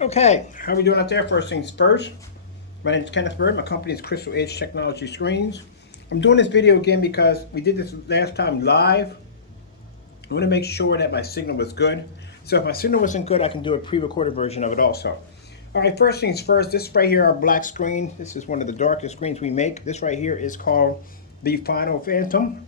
Okay, how are we doing out there? First things first, my name is Kenneth Bird. My company is Crystal Edge Technology Screens. I'm doing this video again because we did this last time live. I want to make sure that my signal was good. So if my signal wasn't good, I can do a pre-recorded version of it also. All right, first things first, this right here, our black screen. This is one of the darkest screens we make. This right here is called the Final Phantom.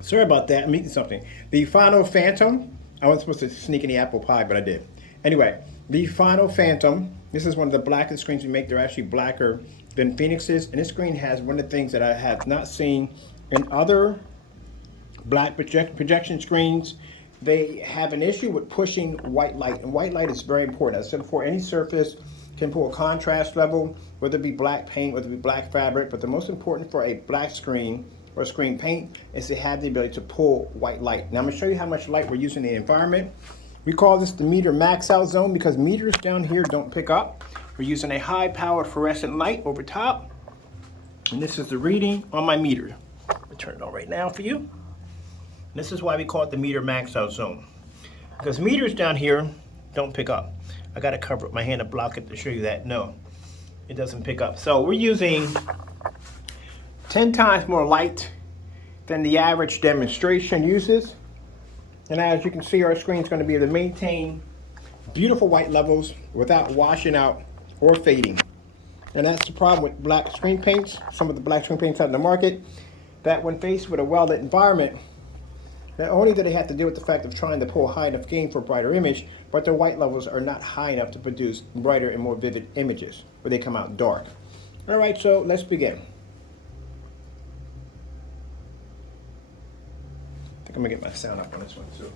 Sorry about that, I'm eating something. The Final Phantom. I wasn't supposed to sneak any apple pie, but I did. Anyway, the Final Phantom. This is one of the blackest screens we make. They're actually blacker than Phoenix's. And this screen has one of the things that I have not seen in other black projection screens. They have an issue with pushing white light. And white light is very important. As I said before, any surface can pull a contrast level, whether it be black paint, whether it be black fabric. But the most important for a black screen or screen paint is to have the ability to pull white light. Now I'm gonna show you how much light we're using in the environment. We call this the meter max out zone because meters down here don't pick up. We're using a high powered fluorescent light over top. And this is the reading on my meter. I'll turn it on right now for you. And this is why we call it the meter max out zone. Because meters down here don't pick up. I gotta cover up my hand to block it to show you that. No, it doesn't pick up. So we're using 10 times more light than the average demonstration uses. And as you can see, our screen is going to be able to maintain beautiful white levels without washing out or fading. And that's the problem with black screen paints, some of the black screen paints out in the market, that when faced with a well-lit environment, not only do they have to deal with the fact of trying to pull high enough gain for a brighter image, but their white levels are not high enough to produce brighter and more vivid images, where they come out dark. All right, so let's begin. I'm gonna get my sound up on this one too.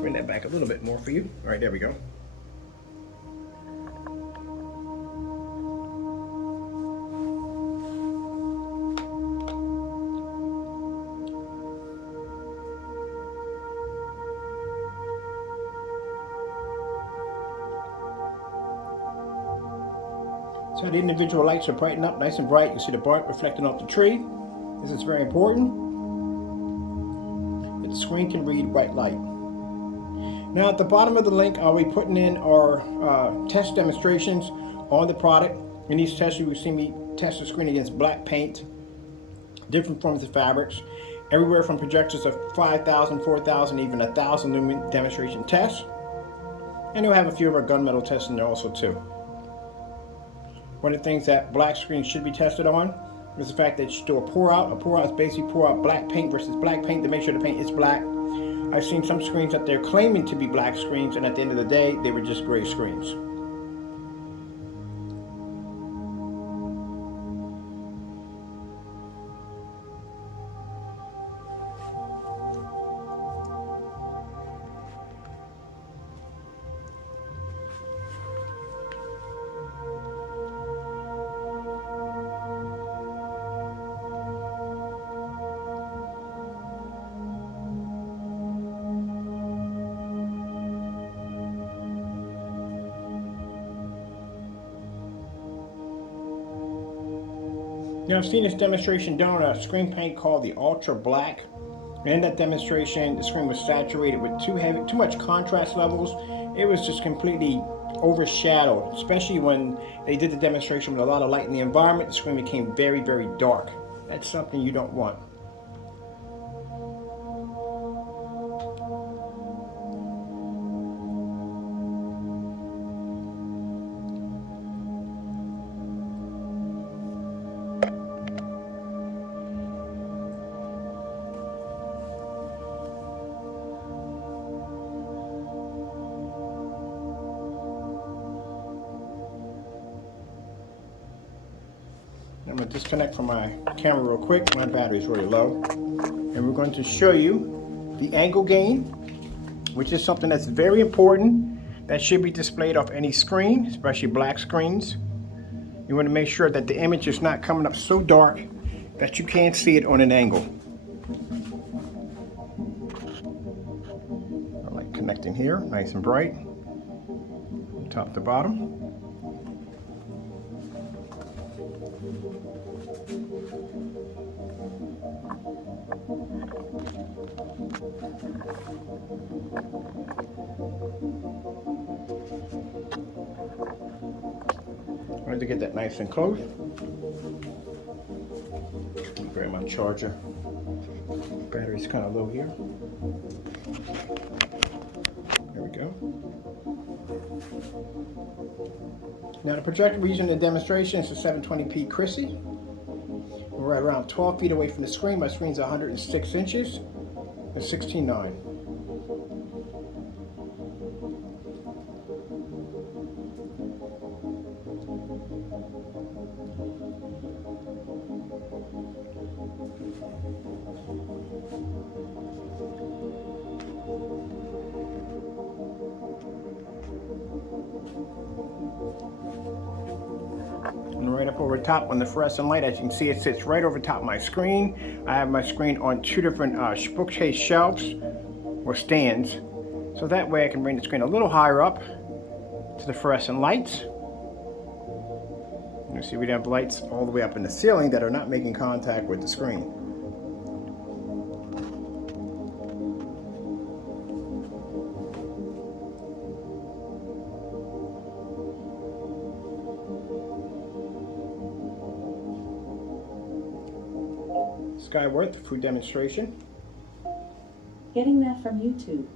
Bring that back a little bit more for you. All right, there we go. So the individual lights are brightened up nice and bright. You see the bark reflecting off the tree. This is very important. The screen can read white light. Now at the bottom of the link, I'll be putting in our test demonstrations on the product. In these tests, you will see me test the screen against black paint, different forms of fabrics, everywhere from projectors of 5,000, 4,000, even 1,000 lumen demonstration tests. And you'll have a few of our gunmetal tests in there also too. One of the things that black screens should be tested on is the fact that you do a pour out. A pour out is basically pour out black paint versus black paint to make sure the paint is black. I've seen some screens that they're claiming to be black screens, and at the end of the day, they were just gray screens. Now I've seen this demonstration done on a screen paint called the Ultra Black. And in that demonstration, the screen was saturated with too much contrast levels. It was just completely overshadowed, especially when they did the demonstration with a lot of light in the environment. The screen became very, very dark. That's something you don't want. I'm going to disconnect from my camera real quick. My battery's really low. And we're going to show you the angle gain, which is something that's very important. That should be displayed off any screen, especially black screens. You want to make sure that the image is not coming up so dark that you can't see it on an angle. I like connecting here, nice and bright, top to bottom. I need to get that nice and close. Grab my charger. Battery's kind of low here. There we go. Now the projector we're using in the demonstration is a 720p Chrissy. We're at around 12 feet away from the screen. My screen's 106 inches and 16:9. And right up over top on the fluorescent light, as you can see, it sits right over top of my screen. I have my screen on two different bookcase shelves or stands, so that way I can bring the screen a little higher up to the fluorescent lights. You see we have lights all the way up in the ceiling that are not making contact with the screen. Skyworth food demonstration. Getting that from YouTube.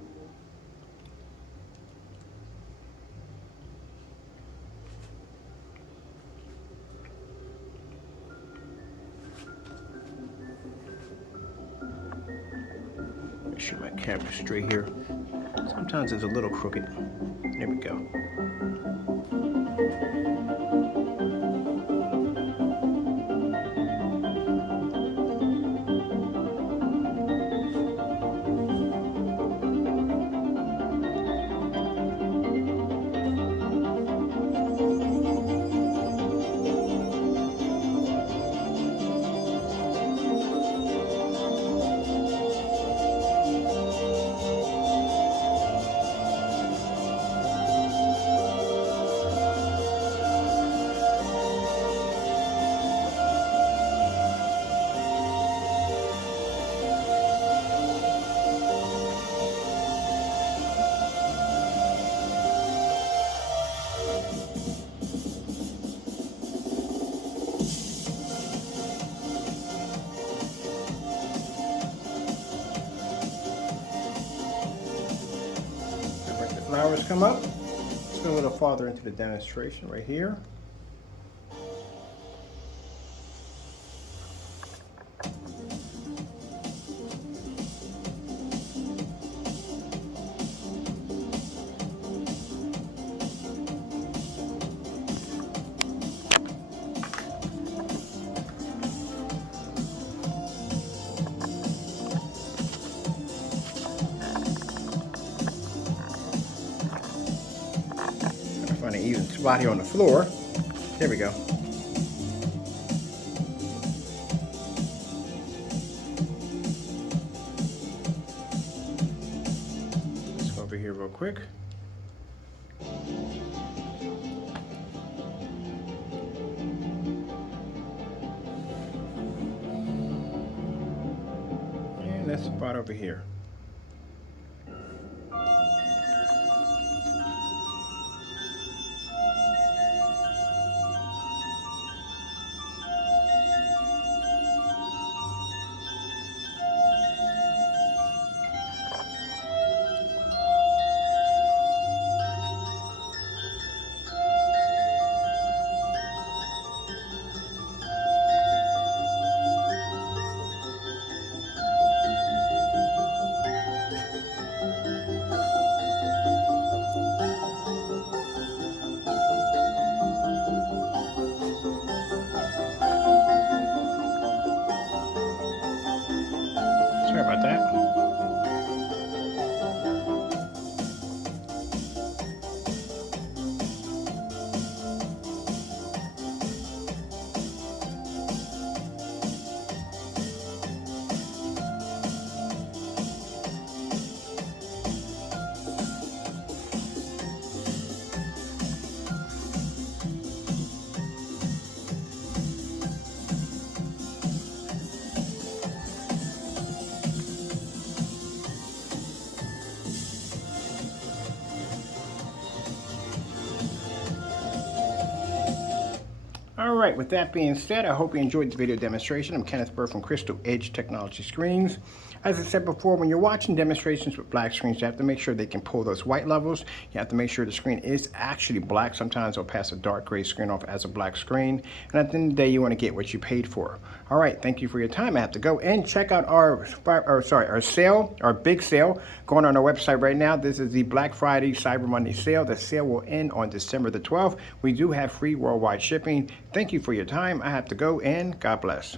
Make sure my camera's straight here. Sometimes it's a little crooked. There we go. Flowers come up. Let's go a little farther into the demonstration right here. Find an even spot here on the floor. There we go. Let's go over here real quick. And that spot over here. right, with that being said, I hope you enjoyed the video demonstration. I'm Kenneth Burr from Crystal Edge Technology Screens. As I said before, when you're watching demonstrations with black screens, you have to make sure they can pull those white levels. You have to make sure the screen is actually black. Sometimes they'll pass a dark gray screen off as a black screen. And at the end of the day, you want to get what you paid for. All right, thank you for your time. I have to go and check out our sale, our big sale going on our website right now. This is the Black Friday Cyber Monday sale. The sale will end on December the 12th. We do have free worldwide shipping. Thank you for your time. I have to go, and God bless.